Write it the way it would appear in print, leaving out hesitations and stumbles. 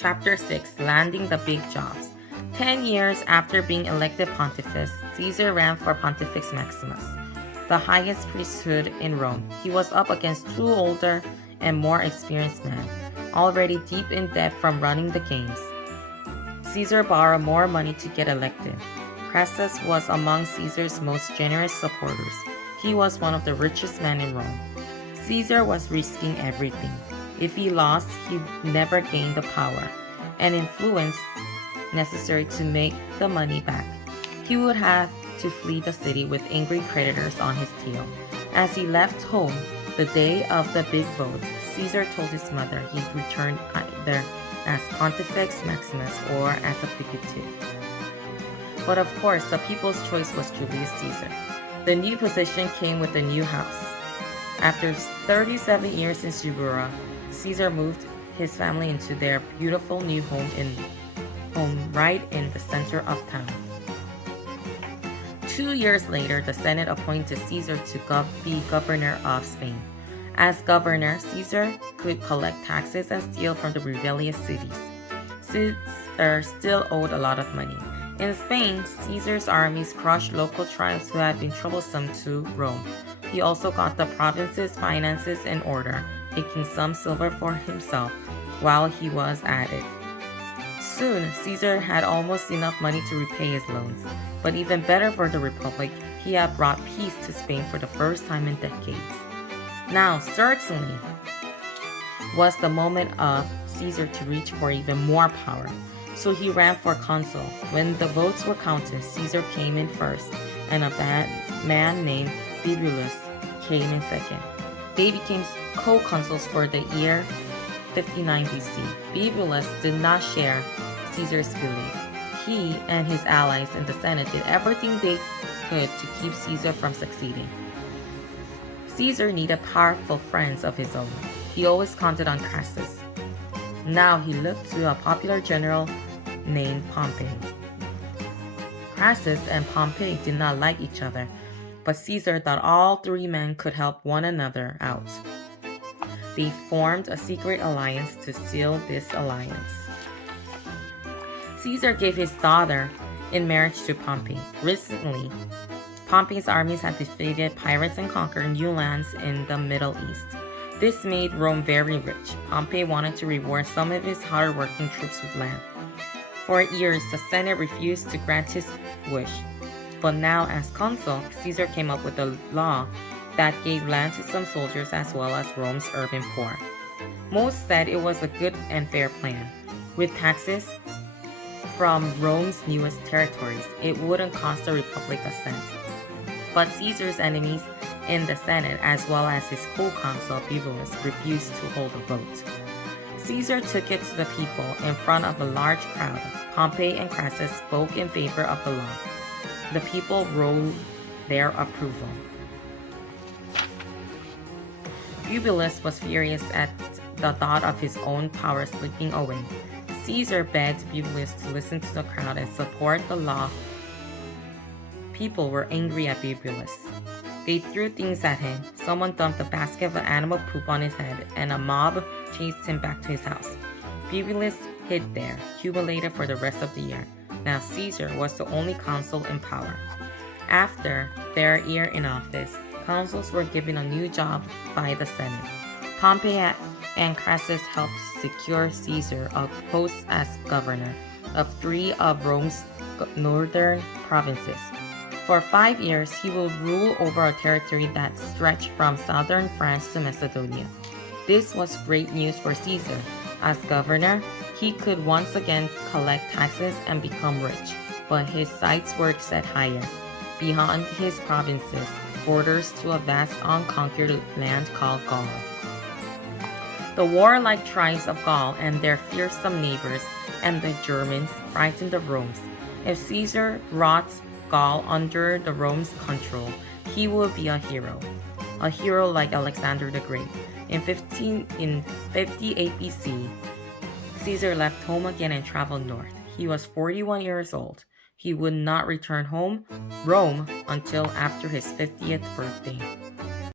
Chapter 6, Landing the Big Jobs. 10 years after being elected pontifex, Caesar ran for Pontifex Maximus, the highest priesthood in Rome. He was up against two older and more experienced men, already deep in debt from running the games. Caesar borrowed more money to get elected. Crassus was among Caesar's most generous supporters. He was one of the richest men in Rome. Caesar was risking everything. If he lost, he'd never gain the power and influence necessary to make the money back. He would have to flee the city with angry creditors on his tail. As he left home the day of the big vote, Caesar told his mother he'd return either as Pontifex Maximus or as a fugitive. But of course, the people's choice was Julius Caesar. The new position came with a new house. After 37 years in Subura, Caesar moved his family into their beautiful new home right in the center of town. 2 years later, the Senate appointed Caesar to be governor of Spain. As governor, Caesar could collect taxes and steal from the rebellious cities. Caesar still owed a lot of money. In Spain, Caesar's armies crushed local tribes who had been troublesome to Rome. He also got the province's finances in order, taking some silver for himself while he was at it. Soon, Caesar had almost enough money to repay his loans. But even better for the Republic, he had brought peace to Spain for the first time in decades. Now, certainly, was the moment of Caesar to reach for even more power. So he ran for consul. When the votes were counted, Caesar came in first, and a man named Julius came in second. They became co-consuls for the year 59 BC. Julius did not share Caesar's belief. He and his allies in the Senate did everything they could to keep Caesar from succeeding. Caesar needed powerful friends of his own. He always counted on Crassus. Now he looked to a popular general named Pompey. Crassus and Pompey did not like each other, but Caesar thought all three men could help one another out. They formed a secret alliance to seal this alliance. Caesar gave his daughter in marriage to Pompey. Recently, Pompey's armies had defeated pirates and conquered new lands in the Middle East. This made Rome very rich. Pompey wanted to reward some of his hard-working troops with land. For years, the Senate refused to grant his wish. But now, as consul, Caesar came up with a law that gave land to some soldiers as well as Rome's urban poor. Most said it was a good and fair plan. With taxes from Rome's newest territories, it wouldn't cost the Republic a cent. But Caesar's enemies in the Senate, as well as his co-consul Julius, refused to hold a vote. Caesar took it to the people in front of a large crowd. Pompey and Crassus spoke in favor of the law. The people roared their approval. Julius was furious at the thought of his own power slipping away. Caesar begged Julius to listen to the crowd and support the law. People were angry at Julius. They threw things at him. Someone dumped a basket of animal poop on his head, and a mob chased him back to his house. Julius hid there, humiliated for the rest of the year. Now Caesar was the only consul in power. After their year in office, consuls were given a new job by the Senate. Pompey and Crassus helped secure Caesar a post as governor of 3 of Rome's northern provinces. For 5 years, he will rule over a territory that stretched from southern France to Macedonia. This was great news for Caesar. As governor, he could once again collect taxes and become rich, but his sights were set higher, beyond his provinces, borders to a vast unconquered land called Gaul. The warlike tribes of Gaul and their fearsome neighbors and the Germans frightened the Romans. If Caesar brought Gaul under the Rome's control, he would be a hero like Alexander the Great. In 58 BC, Caesar left home again and traveled north. He was 41 years old. He would not return Rome until after his 50th birthday.